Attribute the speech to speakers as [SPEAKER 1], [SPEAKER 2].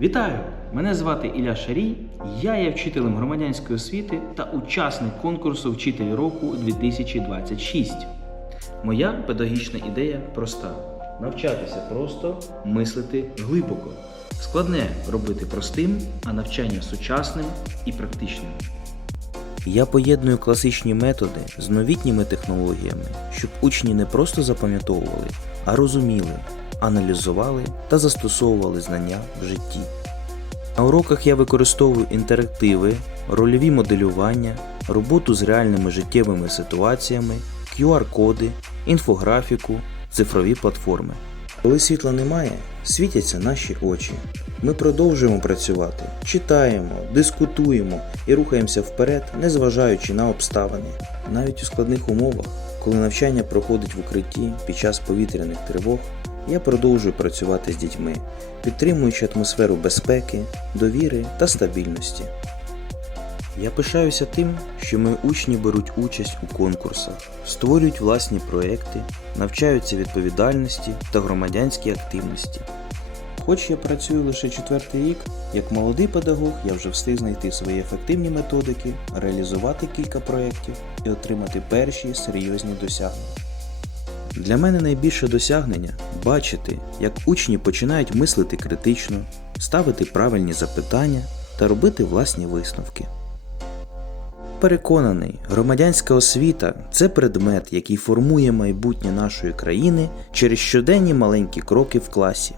[SPEAKER 1] Вітаю! Мене звати Ілля Шарій. Я є вчителем громадянської освіти та учасник конкурсу Вчитель року 2026. Моя педагогічна ідея проста: навчатися просто, мислити глибоко. Складне робити простим, а навчання сучасним і практичним.
[SPEAKER 2] Я поєдную класичні методи з новітніми технологіями, щоб учні не просто запам'ятовували, а розуміли, аналізували та застосовували знання в житті. На уроках я використовую інтерактиви, рольові моделювання, роботу з реальними життєвими ситуаціями, QR-коди, інфографіку, цифрові платформи. Коли світла немає, світяться наші очі. Ми продовжуємо працювати, читаємо, дискутуємо і рухаємося вперед, незважаючи на обставини. Навіть у складних умовах, коли навчання проходить в укритті під час повітряних тривог, я продовжую працювати з дітьми, підтримуючи атмосферу безпеки, довіри та стабільності. Я пишаюся тим, що мої учні беруть участь у конкурсах, створюють власні проекти, навчаються відповідальності та громадянській активності. Хоч я працюю лише четвертий рік, як молодий педагог я вже встиг знайти свої ефективні методики, реалізувати кілька проєктів і отримати перші серйозні досягнення. Для мене найбільше досягнення бачити, як учні починають мислити критично, ставити правильні запитання та робити власні висновки. Переконаний, громадянська освіта це предмет, який формує майбутнє нашої країни через щоденні маленькі кроки в класі.